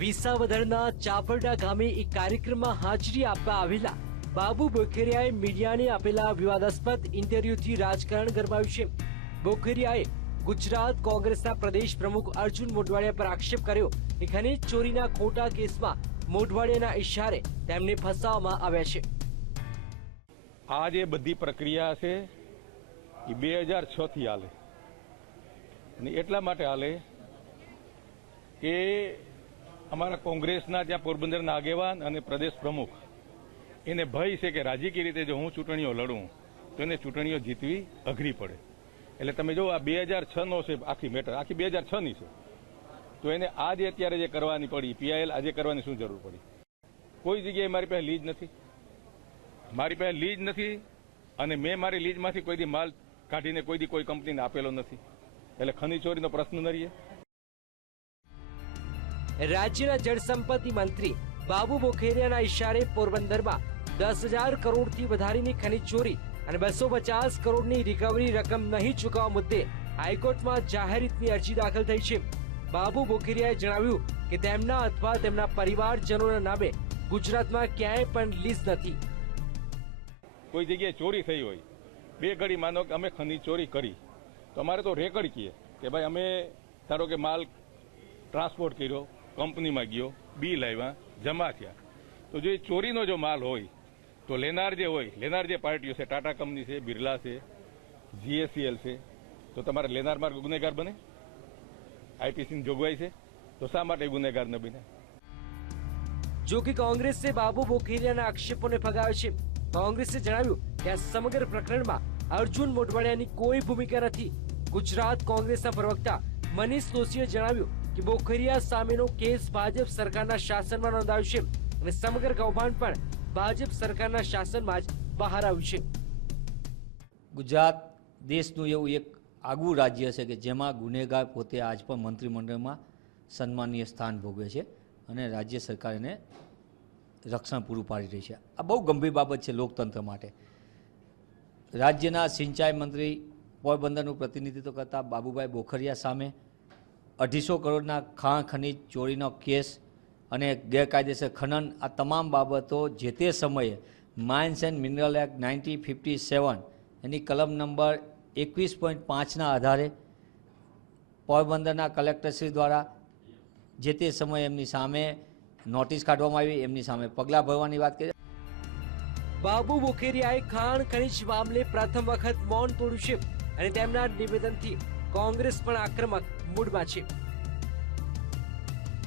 વિસાવદરના ચાપરડા ગામે એક કાર્યક્રમમાં હાજરી આપવા આવેલા બાબુ બોખેરિયાએ મીડિયાને આપેલા વિવાદાસ્પદ ઇન્ટરવ્યુથી રાજકારણ ગરમાવ્યું છે. બોખેરિયાએ ગુજરાત કોંગ્રેસના પ્રદેશ પ્રમુખ અર્જુન મોઢવાડિયા પર આક્ષેપ કર્યો કે ખનીજ ચોરીના ખોટા કેસમાં મોઢવાડિયાના ઇશારે તેમને ફસાવવામાં આવ્યા છે. આ જે બધી પ્રક્રિયા છે, એ બે હજાર છ થી હાલે. એટલા માટે હાલે કે અમારા કોંગ્રેસના ત્યાં પોરબંદરના આગેવાન અને પ્રદેશ પ્રમુખ, એને ભય છે કે રાજકીય રીતે જો હું ચૂંટણીઓ લડું, તો એને ચૂંટણીઓ જીતવી અઘરી પડે. એટલે તમે જો આ બે હજાર છનો છે, આખી મેટર, આખી બે હજાર છની છે, તો એને આજે અત્યારે જે કરવાની પડી, પીઆઈએલ આજે કરવાની શું જરૂર પડી? કોઈ જગ્યાએ મારી પાસે લીજ નથી. મારી પાસે લીજ નથી અને મેં મારી લીજમાંથી કોઈ દી માલ કાઢીને કોઈ દી કોઈ કંપનીને આપેલો નથી. એટલે ખનીચોરીનો પ્રશ્ન ન રહીએ રાજ્યના જળસંપત્તિ મંત્રી બાબુ બોખેરિયાના ઇશારે પોરબંદરમાં દસ હજાર કરોડથી વધારીની ખનીજ ચોરી અને બસો પચાસ કરોડની રિકવરી રકમ નહીં ચૂકવવા મુદ્દે હાઈકોર્ટમાં જાહેરહિતની અરજી દાખલ થઈ છે. બાબુ બોખેરિયાએ જણાવ્યું કે તેમના અથવા તેમના પરિવારજનોના નામે ગુજરાતમાં ક્યાંય પણ લીઝ નથી. કોઈ જગ્યાએ ચોરી થઈ હોય, બે ઘડી માનો કે અમે ખનીજ ચોરી કરી, તો અમારે તો રેકર્ડ કીએ કે ભાઈ અમે ધારો કે માલ ટ્રાન્સપોર્ટ કર્યો કંપનીમાં ગયો, બિલ આવ્યા, જમા થયા. તો જો ચોરીનો જો માલ હોય, તો લેનાર જે હોય, લેનાર જે પાર્ટીઓ છે, ટાટા કંપની છે, બિરલા છે જીએસસીએલ છે, તો તમારે લેનાર માર્ગ ગુનેગાર બને? આઈપીસીની જોગવાઈ છે? તો શા માટે ગુનેગાર ન બને? જો કે કોંગ્રેસે બાબુ બોખીરિયાના આક્ષેપોને ફગાવ્યો છે. કોંગ્રેસે જણાવ્યું કે આ સમગ્ર પ્રકરણમાં અર્જુન મોઢવાડિયાની કોઈ ભૂમિકા નથી. ગુજરાત કોંગ્રેસના પ્રવક્તા મનીષ દોશીએ જણાવ્યું બોખેરિયા સામેનો કેસ ભાજપ સરકારના શાસનમાં નોંધાયો છે અને સમગ્ર કૌભાંડ પણ ભાજપ સરકારના શાસનમાં જ બહાર આવ્યું છે. ગુજરાત દેશનું એવું એક આગવું રાજ્ય છે કે જેમાં ગુનેગાર પોતે આજ પણ મંત્રીમંડળમાં સન્માનીય સ્થાન ભોગવે છે અને રાજ્ય સરકાર એને રક્ષણ પૂરું પાડી રહી છે. આ બહુ ગંભીર બાબત છે લોકતંત્ર માટે. રાજ્યના સિંચાઈ મંત્રી પોરબંદરનું પ્રતિનિધિત્વ કરતા બાબુભાઈ બોખરિયા સામે અઢીસો કરોડના ખાણ ખનીજ ચોરીનો કેસ અને ગેરકાયદેસર ખનન, આ તમામ બાબતો જે તે સમયે mines and mineral act nineteen fifty seven એની કલમ નંબર એકવીસ પોઈન્ટ પાંચના આધારે પોરબંદરના કલેક્ટરશ્રી દ્વારા જે તે સમયે એમની સામે નોટિસ કાઢવામાં આવી, એમની સામે પગલાં ભરવાની વાત કરી. બાબુ બોખેરિયાએ ખાણ ખનીજ મામલે પ્રથમ વખત મૌન તોડ્યું છે અને તેમના નિવેદનથી કોંગ્રેસ પણ આક્રમક મૂડમાં છે.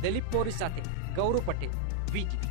દિલીપ મોરી સાથે ગૌરવ પટેલ વીટીવી